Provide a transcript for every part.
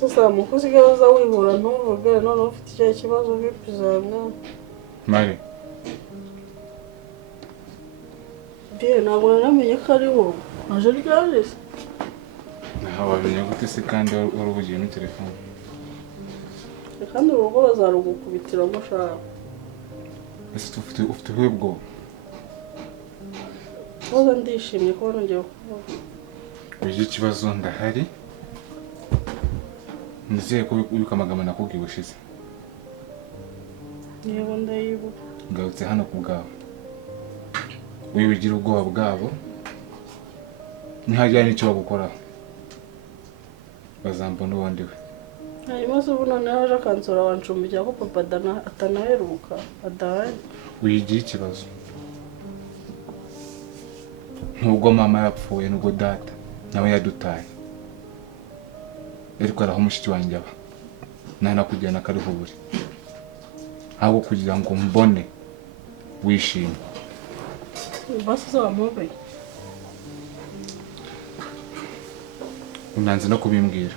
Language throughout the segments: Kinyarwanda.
Tuzamuka usigaza wihura ntuvuge none ufite icyo kibazo bipizamwe. Mari. Diye ntabwo namenye ko ari wowe. Aje ryari se? Wabimenya gute se kandi wari ubugiye muri telefone? Kandi urugo bazarugukubitiramo shaka. Ese ufite ubwo? Wowe ndishimye ko nongeye kuvuga. Ugiye ikibazo ndahari. Nizeye ko ubika amagambo nakubwiye ushize. Yego ndayibuka. Ngarutse hano ku bwawe. Wibigira ubwoba bwabo. Ntihajyanye n'icyo bagukoraho. Bazambona ubundi we. Hanyuma se ubu none haje akansura wancumbikira ko papa atanaheruka adahari. Wigiye ikibazo. Nubwo mama yapfuye nubwo data nawe yadutaye. Ariko araho mushiki wanjye aba. Nana kujyana kariho buri. Ahubwo kugira ngo mbone wishime. Basi zo amobe. Unanze no kubimbwira.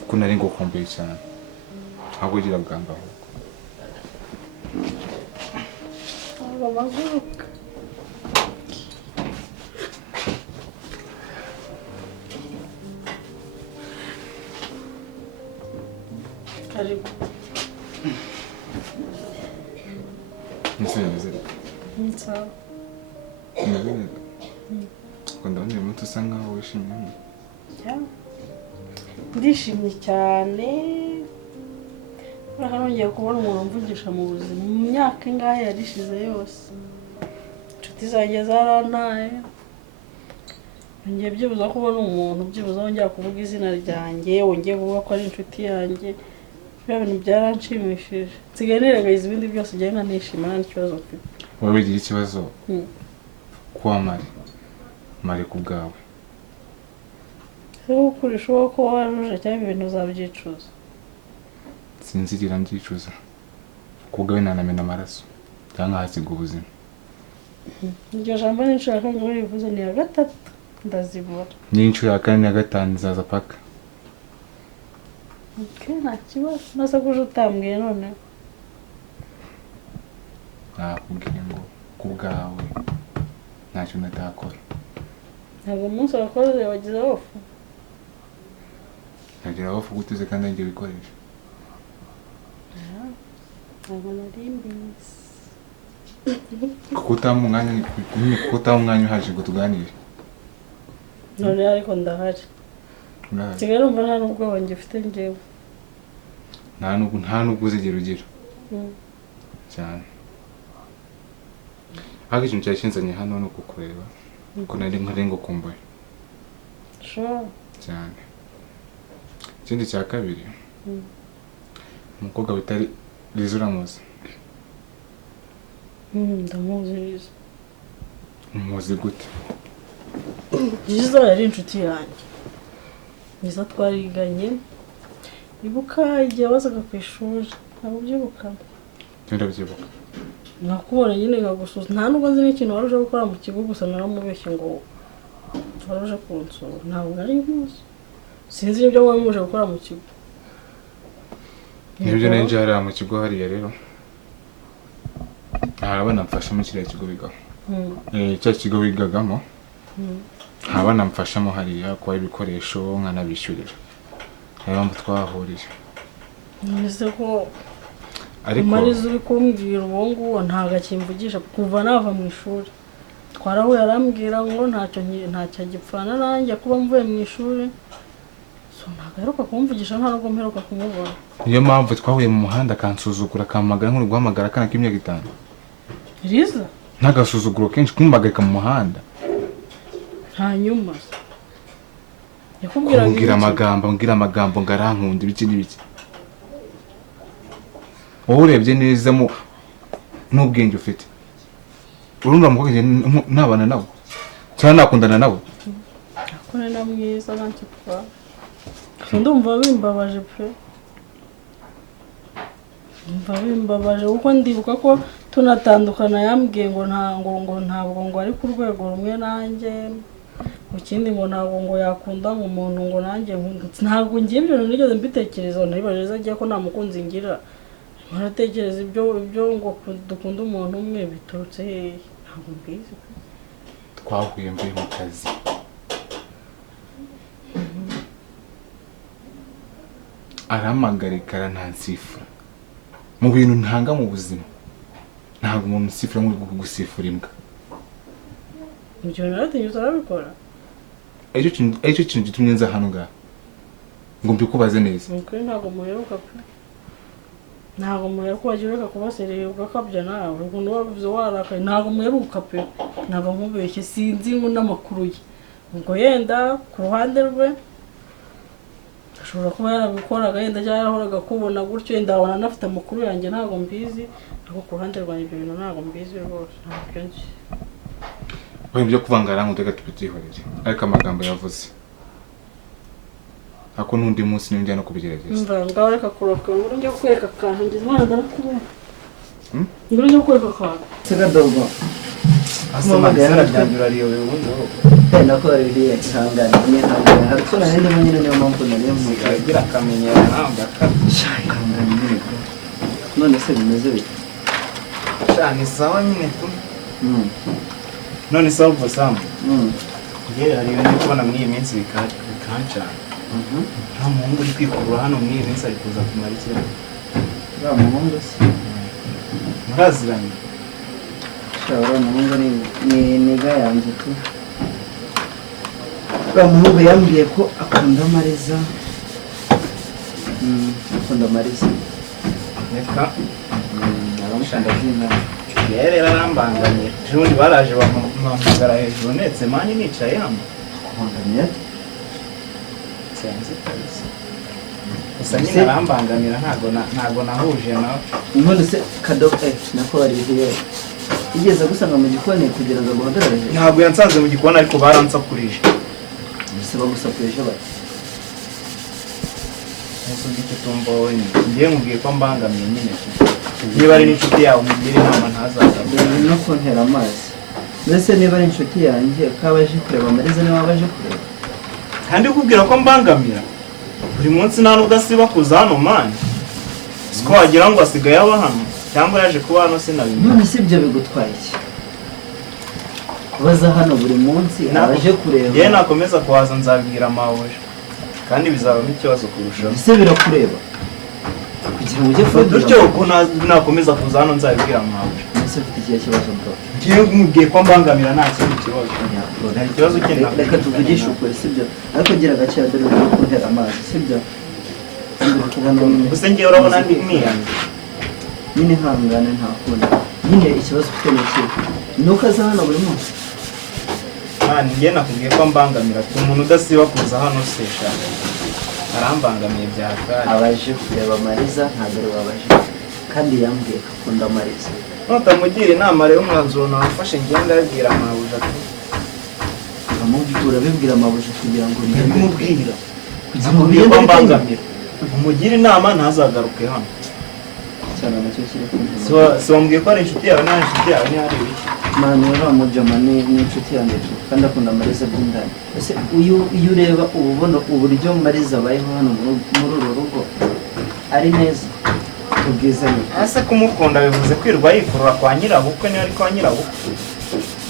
Kuko nari ngukumbuye cyane. Ahubwo gira bwanga ahubwo. Mazuka. Karibu. Nse. Sawa. Ndabona uyu munsi usa nkaho wishimye. Ndishimye cyane. Nongeye kubona umuntu mvugisha mu buzima. Mu myaka ingahe yarishize yose. Inshuti zanjye zarantaye. Ngiye byibuza kubona umuntu byibuza wongera kuvuga izina ryanjye, wongeye kuvuga ko ari inshuti yanjye. Bya bintu byaranshimishije. Nsigaye nirengagiza ibindi byose ugenda nishima nta kibazo mfite. Wowe wigira ikibazo kuwa Mari ku bwawe. Se ukurisha uwo ko waruje cyangwa ibintu uzabyicuza. Sinzigira mbyicuza. Ku bwawe nanamena amaraso. Cyangwa hasiga ubuzima. Iryo jambo n'inshuro ngo rivuze ni ya gatatu ndazibura. N'inshuro ya kane na gatanu zaza paka. Nta kibazo. Nasa kuje utambwiye none. Nakubwiye ngo ku bwawe ntacyo natakora. Ntabwo umunsi wakoze wagize ofu. Nagira ofu guteze kandi ngiye bikoresha. Ntabwo nari mbizi. Kuko utamu umwanya uhagije ngo tuganire. None ariko ndahari. Kigali umva nta nubwo wanjye ufite njyewe. Nta nubwo uzigera ugira. Cyane. Hagi ikintu cyashinzanye hano no kukureba. Ko nari nkarengo kumbuye. Sure. Cyane. Ikindi cya kabiri. Umukobwa bitari Rizuramuzi. Ndamuzi. Umuzi gute? Liza yari inshuti yanjye. Liza twariganye. Ibuka igihe wazaga ku ishuri. Ntabwo byibuka. Ndabyibuka. Nakubona nyine ngagusuza. Nta nubwo nzi n'ikintu waruje gukora mu kigo gusa naramubeshye ngo waruje kunsura. Ntabwo nari nkuzi. Sinzi ibyo wamuje gukora mu kigo. Nibyo nanje hari mu kigo hariya rero. Abana mfasha mu kiriya kigo bigaho. Cya kigo bigagamo. Abana mfashamo hariya kwa ibikoresho nkanabishyurira. Mpamvu twahurije. Nise ko ariko Maliza uri kumbwira ubungu ntaga kimvugisha kuva nava mu ishuri. Twarahuye arambwira ngo ntacyo gipfana nanjye kuba mvuye mu ishuri. So nagaruka kumvugisha nta nubwo mperuka kumubona. Niyo mpamvu twahuye mu muhanda kansuzugura kamagara nk'uri guhamagara kana k'imyaka 5. Liza ntagasuzuguro kenshi kumbagarika mu muhanda. Hanyuma yakubwira ngira amagambo ngarankunda ibiki n'ibiki. Wowe urebye neza mu n'ubwenge ufite. Urumva mukogeye nabana nabo. Cyane nakundana nabo. Akone na mwiza nanti kwa. Ndumva bimbabaje pe. Ndumva bimbabaje uko ndibuka ko tunatandukana yambwiye ngo ntabwo ngo ari ku rwego rumwe nanjye. ikindi ngo ntabwo ngo yakunda ngo umuntu ngo nanjye ntabwo ngiye ibyo nigeze mbitekereza naribaje agiye ko nta mukunzi ngira baratekereza ibyo ngo dukunda umuntu umwe biturutse hehe ntabwo mbizi twahuye mvuye mu kazi aramagarika ntansifura mu bintu ntanga mu buzima ntabwo umuntu usifura muri gusifura imbwa ibyo naratinyuze arabikora aricyo kintu gitumye nza hano ngaha ngo mbikubaze neza ukuri ntabwo muheruka pe ntabwo muheruka wagira kubasereye ugakabya nawe ukuntu wabivuze warakaye ntabwo muheruka pe ntabwo nkubeshye sinzi n'amakuru ye ubwo yenda ku ruhande rwe ashobora kuba yarabikoraga yenda cyangwa yarahoraga kubona gutyo yenda abona anafite amakuru yanjye ntabwo mbizi ariko ku ruhande rwanjye ibyo bintu ntabwo mbizi rwose ntabwo nzi ibyo kuvangara ngo tega tubyihorere ariko amagambo yavuze ako n'undi munsi niyo njya no kubigerageza mva ngaho reka kuroka ngo njye kwereka akantu ngize imana ndarakubona ngo njye kwereka akantu segadogo asoma yarajyandura riyo ubundi nako ririye ihangana n'ihangana hariko nahende nyine niyo mpamvu nari mugira akamenyera ntabwo ihangana nyine none se bimeze bite cyane sawa nyine tu none sawa vusamu ngere hari ibintu kubona muri iyi minsi bikancana nta muhungu uri kwikurura hano muri iyi minsi ari kuza kumara ikiraro ba muhungu se muraziranye shawara muhungu ni gayanze tu ba muhungu yambwiye ko akunda Maliza akunda Maliza reka aramushanda zina yere arambanganye ejobundi baraje bampamagara hejuru netse mani nicaye hano kubangamira senzi kabisa gusa nyine arambangamira ntago nahuje nawe none se kadoka nako warihiye igeze gusanga mu gikoni kugira ngo aguhagarare ntabwo yansanze mu gikoni ariko baransakurije bise bagusapurije bati ese icyo tumva wowe ngiye mubwiye ko mbangamiye nyine niba ari n'inshuti yawe umugire inama ntazagaruke no kuntera amazi mbese niba ari inshuti yanjye kabaje kureba Maliza niba wabaje kureba kandi kubwira ko mbangamira buri munsi nta nubwo asiba kuza hano mani siko wagira ngo asigaye aba hano cyangwa yaje kuba hano sinabimenya none si ibyo bigutwaye iki kubaza hano buri munsi abaje kureba yewe nakomeza kuhaza nzabwira mawe kandi bizabamo ikibazo kurushaho ese birakureba kugira ngo ujye dutyo ko nakomeza kuza hano nzabibwira mawe ese ufite ikihe kibazo bro ngiye mubwiye ko mbangamira nta kindi kibazo nta kibazo cyenda reka tuvugishe ukuri sibyo ariko gira agaciro dore uri kuntera amazi sibyo gusa ngiye urabona niyanjye nyine ihangane nta kundi nyine ikibazo ufite ni iki nuko aza hano buri munsi mani ngiye nakubwiye ko mbangamira ku muntu udasiba kuza hano sesha arambangamiye bya kare abaje kureba Maliza ntabwo ari wabaje kandi yambwiye ko akunda Maliza nutamugira inama rero umwanzuro nawafashe ngenda abibwira mabuja amubwira bibwira amabuja kugira ngo kumubwira kugira ngo bigende mbangamira umugire inama ntazagaruke hano cyane nacyo kiri so wambwiye ko ari inshuti yawe nta inshuti yawe ni hari ibiki mani uriya mujama ni inshuti yanjye kandi akunda Maliza by'indani ese iyo ureba uba ubona uburyo Maliza abayeho hano muri uru rugo ari neza tubwizanye ese kumukunda bivuze kwirwa yikurura kwa nyirabukwe niyo ari kwa nyirabukwe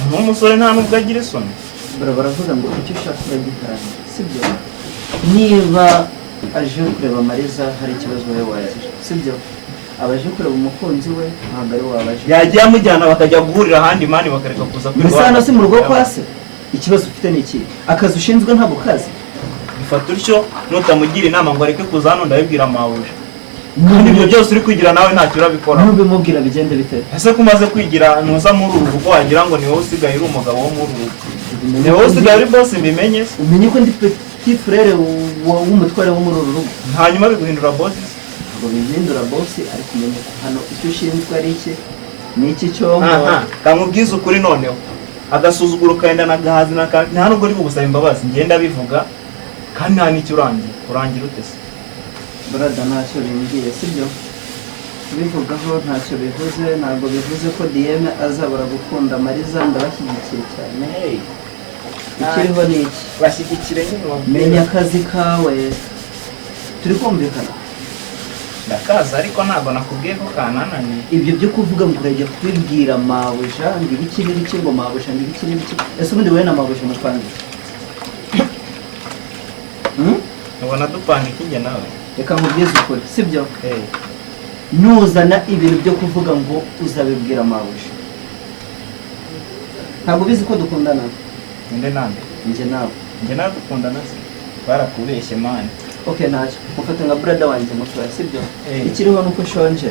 nk'umusore nta nubwo agira isoni baravuga ngo icyo ushaka uragitarana sibyo niba aje kureba Maliza hari ikibazo wowe wagira sibyo abaje kureba umukunzi we ntabwo ari wabaje yagiye amujyana bakajya guhurira ahandi mani bakareka kuza kwirwa hano si mu rugo kwa se ikibazo ufite ni iki akazi ushinzwe ntabwo kazi bifata utyo nutamugira inama ngo areke kuza hano ndabibwira mabuja ibyo byose uri kwigira nawe ntacyo urabikora ntubimubwira bigende bite ese ko umaze kwigira ntuza muri uru rugo wagira ngo ni wowe usigaye uri umugabo wo muri uru rugo ni wowe usigaye uri bosi mbimenye se umenye ko ndi petit frere w'umutware wo muri uru rugo hanyuma biguhindura bosi ntabwo bihindura bosi ariko umenye ko hano icyo ushinzwe ari iki ni iki cyo kamubwiza ukuri noneho agasuzuguro kenda nagahazi nta nubwo uri kugusaba imbabazi ngenda bivuga kandi nta n'icyo urangira ute se brada ntacyo bimbwiye sibyo kubivugaho ntacyo bivuze ntabwo bivuze ko Dieme azabura gukunda Maliza ndabashyigikiye cyane ikiriho ni iki bashyigikire nyine menya akazi kawe turi kumvikana ndakaza ariko ntabwo nakubwiye ko kanananiye ibyo byo kuvuga ngo urajya kubibwira mabuja ngo ibiki n'ibiki ngo mabuja ngo ibiki n'ibiki ese ubundi wowe na mabuja mupange ubona dupanga iki njye nawe reka nkubwize ukuri sibyo nuzana ibintu byo kuvuga ngo uzabibwira mabuja ntabwo ubizi ko dukundana ninde nande njye nawe dukundana se barakubeshye mani okay ntacyo mufata nka brother wanjye mutoya sibyo ikiriho nuko ushonje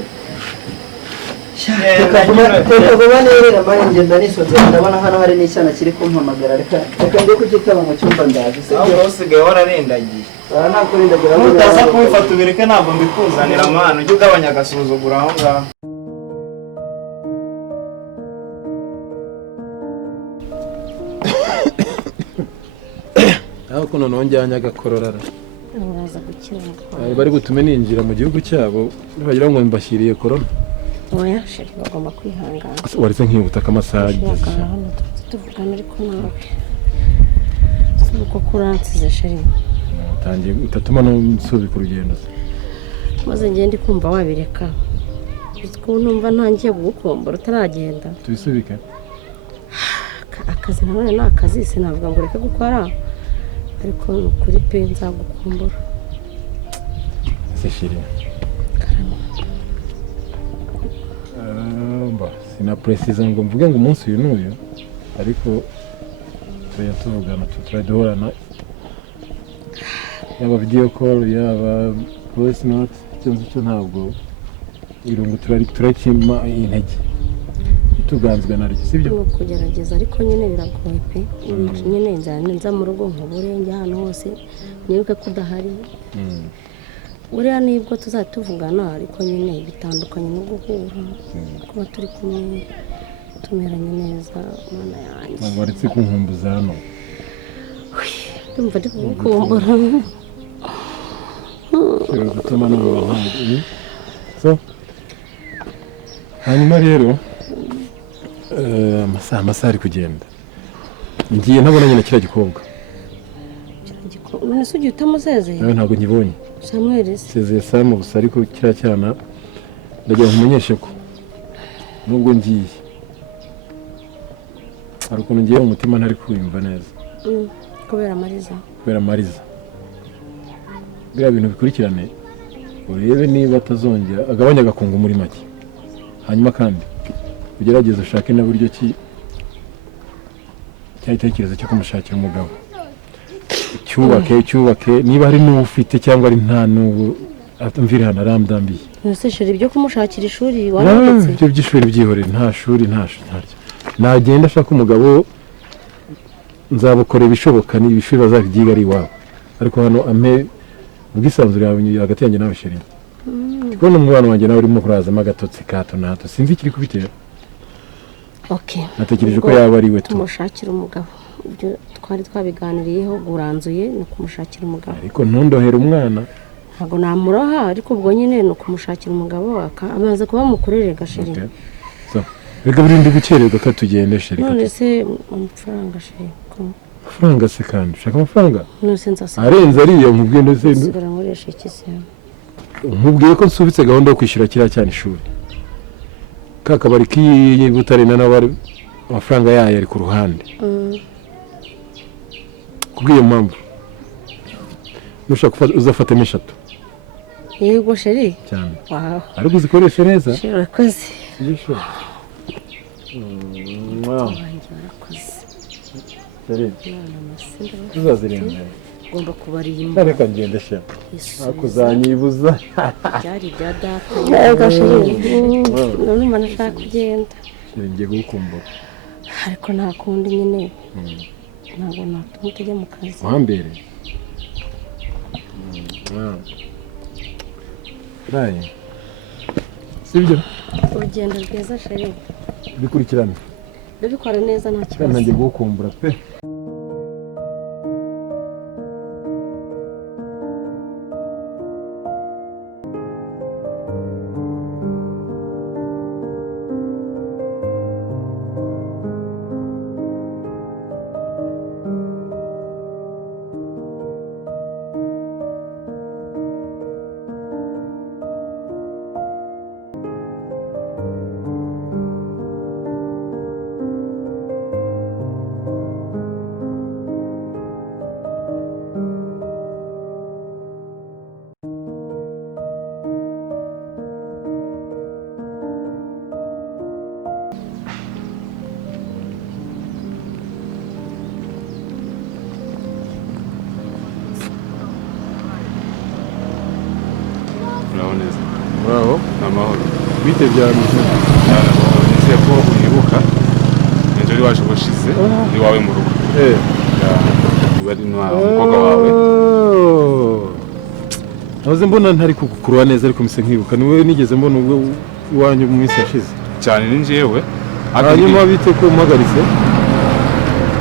reka vuba neza mani ngenda nisonze ndabona hano hari n'icyana kiri kumpamagara reka njye kugitaba mu cyumba ndaje sibyo aho usigaye wararendagiye ntabwo rindagira utaza kubifata ubireke ntabwo mbikuzanira mani ujye ugabanya agasuzuguro aho ngaho aho kuno nongeye agakorora uraza gukira bari butume ninjira mu gihugu cyabo bagira ngo mbashyiriye corona oya sheri bagomba kwihangana waretse nk'ubutaka amasaha hano tuvugana ariko nawe uko kuransize sheri utangiye utatuma nsubika urugendo maze ngende kumva wabireka ko numva ntangiye gukumbura utaragenda tubisubike akazi nawe ni akazi sinavuga ngo ureke gukora ariko kuri pe nzagukumbura ese shiri sina precise ngo mvuge ngo umunsi uyu n'uyu ariko tujya tuvugana turaduhorana yaba video call yaba voice note cyo ntabwo irungu turakima intege tuganzwe naryo sibyo no kugerageza ariko nyine biragoye pe nyine nza mu rugo nkubure njya hano hose nibuke ko udahari uriya nibwo tuzatuvugana ariko nyine bitandukanye no guhura kuba turi kumwe tumeranye neza mana yanjye ntabwo waretse kunkumbuza hano ndumva ndi kugukumbura shobora gutuma n'ubu ntabwo so hanyuma rero amasaha ari kugenda ngiye ntabona nyine kiriya gikobwa none se ugiye utamusezeye nawe ntabwo nkibonye Samuel sezeye Samu gusa ariko kiriya cyana ndagira nkumenyeshe ko nubwo ngiye hari ukuntu ngiye mu mutima ntari kwiyumva neza kubera Maliza biriya bintu bikurikirane urebe niba atazongera agabanya agakungu muri make hanyuma kandi ugerageze ushake na buryo ki cyayitekerezo cyo kumushakira umugabo cyubake niba hari n'uwo ufite cyangwa ari nta n'uwo atumvira hano arambambiye nose sheri ibyo kumushakira ishuri waranditse ibyo by'ishuri byihorera nta shuri ntaryo nagenda ashaka umugabo nzabukorera ibishoboka ni ibishuri bazabyiga ari iwabo ariko hano ampe ubwisanzure hagati yanjye nawe sheri kubona umubano wanjye nawe urimo kurazamo agatotsi ka hato na hato sinzi ikiri kubitera natekereje ko yaba ari we tumushakira umugabo ibyo twari twabiganiriyeho guranzuye ni ukumushakira umugabo ariko ntundohere umwana ntabwo namuroha ariko ubwo nyine ni ukumushakira umugabo amaze kuba mukurere gasheri reka burindi gukererwa ko tugende sheri none se amafaranga sheri amafaranga se kandi ushaka amafaranga none se nzasaba arenze ariya nkubwiye ndetse nsigara nkoresha iki se nkubwiye ko nsubitse gahunda yo kwishyura kiriya cyane ishuri ka kabari k'iyi Butare na nawe amafaranga yayo ari ku ruhande kubw'iyo mpamvu nushaka uzafatamo 3 yego sheri cyane ariko uzikoreshe neza sheri urakoze sheri tuzazirinda ugomba kubarimba reka ngende sha akuzanyibuza byari bya data yego sheri none umuntu ashaka kugenda sheri ngiye gukumbura ariko nta kundi nyine ntabwo natuma utajya mu kazi uhambere rayi sibyo urugendo rwiza sheri bikurikirana ndabikora neza nta kibazo ntangiye gukumbura pe Muraho neza. Muraho. Amahoro. Bite bya muzima. Nizeye ko unibuka. Njye waje gushize iwawe mu rugo. Bari n'umukobwa wawe. Nahoze mbona ntari kukukurura neza ariko mise nkibuka. Niwe nigeze mbona ubwo iwanyu mu minsi yashize. Cyane ni njyewe. Hanyuma bite ko umuhagaritse?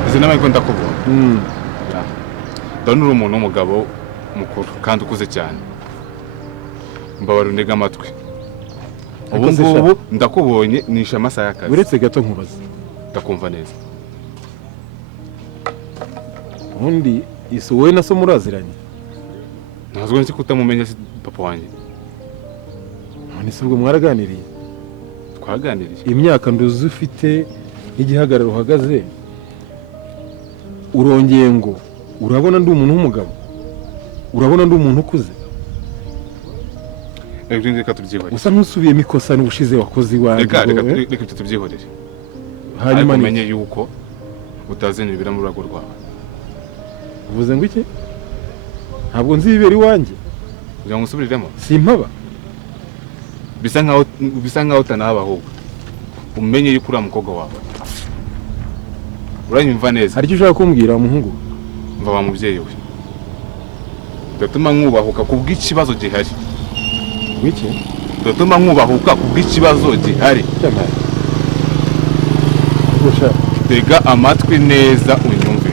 Izi nama ko ndakubona. Ndabona uri umuntu w'umugabo mukuru kandi ukuze cyane. Mbabara undega amatwi. Ubu ngubu ndakubonye nisha amasaha y'akazi. Uretse gato nkubaza. Ndakumva neza. Undi iso wowe na so muraziranye? Ntazwe nzi kutamumenya papa wanjye. None se ubwo mwaraganiriye? Twaganiriye. Imyaka nduzi ufite n'igihagararo uhagaze. Urongeye ngo urabona ndi umuntu w'umugabo? Urabona ndi umuntu ukuze? Reka tubyihorere. Usa ntusubiyemo ikosa n'ubushize wakoze iwanjye. Reka tubyihorere. Hanyuma umenye yuko utazenera ibira mu rugo rwawe. Uvuze ngo iki? Ntabwo nzi ibibera iwanjye. Kugira ngo usubiriremo. Simpaba. Bisa nkaho utanaba ahubwo. Umenye yuko uri umukobwa wawe. Uranyumva neza. Hari icyo ushaka kumbwira umuhungu? Mva wa mubyeyi we. Ndatuma nkubahuka kubw'ikibazo gihari. Wiki? Ndatuma nkubahuka kubw'ikibazo gihari. Cyamara. Gusha. Tega amatwi neza unyumve.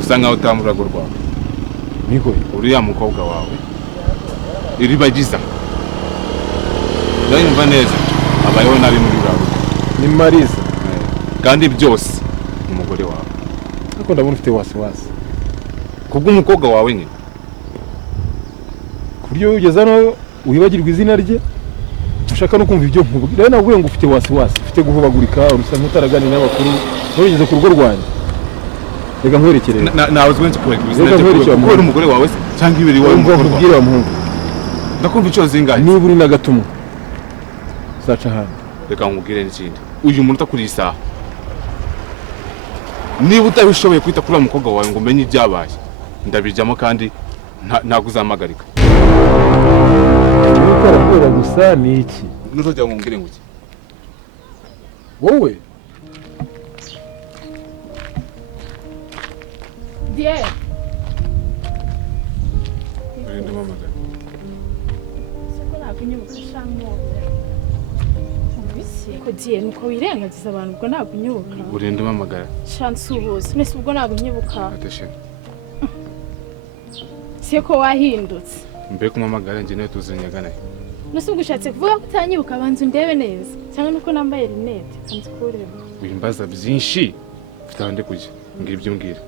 Usa nkaho utamura rugo rwawe. Niko uriya mukobwa wawe. Iribagiza. Uranyumva neza. Abayeho nabi muri rwawe. Ni Maliza. Kandi byose umugore wawe. Ariko ndabona ufite wasiwasi. Kubw'umukobwa wawe nyine. Kuryo ugeza no wibagirwa izina rye. Ushaka no kumva ibyo nkubwira. Rero navuye ngo ufite wasiwasi, ufite guhobagurika, urusa nk'utaraganira n'abakuru. Nurigeze ku rugo rwanjye. Reka nkwerekere. Nawe uzwenze kubera umugore wawe cyangwa ibiri wawe umugore wawe. Ubwira muhungu. Ndakumva icyo zingaye. Niba uri na gatumo. Saca hano. Reka nkubwire n'ikindi. Uyu muntu utakuri isaha. Niba utabishoboye kwita kuri umukobwa wawe ngo umenye ibyabaye. Ndabijyamo kandi ntago uzamagarika. Ukora gusa ni iki? Nuzojya nkubwire ngo iki? Wowe Dieme. Urinde mamagara. Siko nakunyibuka shamwobe. Ko Dieme nuko wirengagiza abantu ubwo nakunyibuka. Urinde mamagara. Chance ubuze. Nese ubwo nakunyibuka. Atashena. Siko wahindutse. Mbe kumamagara nje nayo tuzanyagana. Nese ubwo ushatse kuvuga ko utanyibuka abanzu ndebe neza. Cyangwa nuko nambaye rinete kandi kureba. Wimbaza byinshi. Bitande kujya. Ngira ibyo mbwira.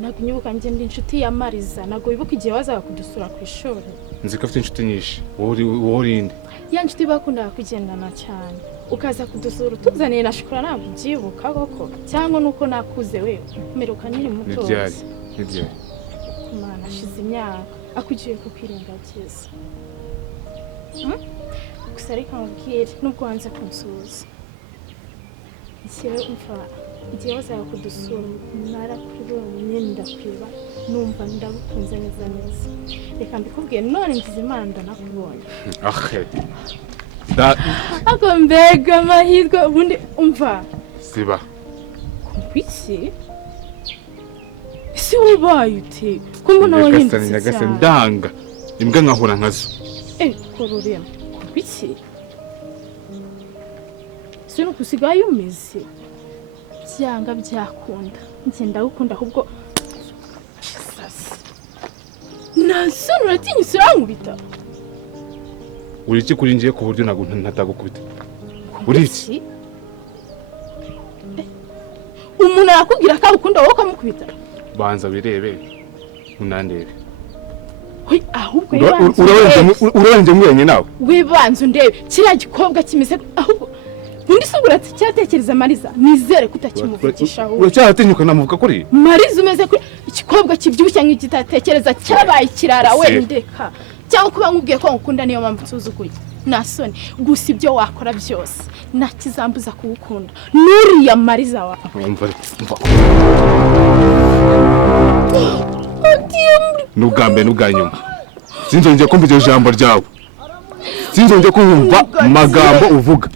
Nakunyibuka nje ndi inshuti ya Maliza. Nago wibuka igihe wazaga kudusura ku ishuri. Nzi ko afite inshuti nyinshi. Wowe urinde. Ya nshuti bakundaga kugendana cyane. Ukaza kudusura tuzaniye na shokora ntabwo ubyibuka koko cyangwa nuko nakuze we umeruka nyiri muto. Nibyari. Mana ashize imyaka akugiye kukwirengagiza. Gusa reka nkubwire nubwo wanze kunsuza. Ikiwe umva igihe wazaga kudusura narakubonye ndakwiba numva ndagukunze neza neza. Reka mbikubwiye none ngize Imana ndanakubonye. Ahe. Ako mbega amahirwe ubundi umva. Siba. Kumbiki? Si ubaye ute? Kumbona wahindutse. Nyagase ndanga. Imbwa nkahura nkazo. Kororema. Kumbiki? Sino kusigaye umeze. Byanga byakunda. Nje ndagukunda ahubwo Nasura atinyise rankubita. Uri iki kuri ngiye ku buryo natagukubita? Uri iki? Umuntu arakubwira ko akunda wowe ukamukubita. Banza birebe unandebe. Hoy ahubwo urabanze mwenye nawe. Wibanze undebe kiriya gikobwa kimeze ahubwo undi sugura cyatekereza Maliza nizere kutakimuvugisha ahubwo. Uracyatinyuka namuvuga kuri? Maliza umeze kuri ikikobwa kibyibushye nk'igitatekereza cyabaye kirara wendeka. Cyangwa kuba nkubwiye ko ngukunda niyo mpamvu nsuzuguye. Nasoni gusa ibyo wakora byose nakizambuza kugukunda. Nuriya Maliza wa. Umva. Dieme. Nugambe nuganyuma. Sinzongeye kumva iryo jambo ryawe. sinzongera kumva amagambo uvuga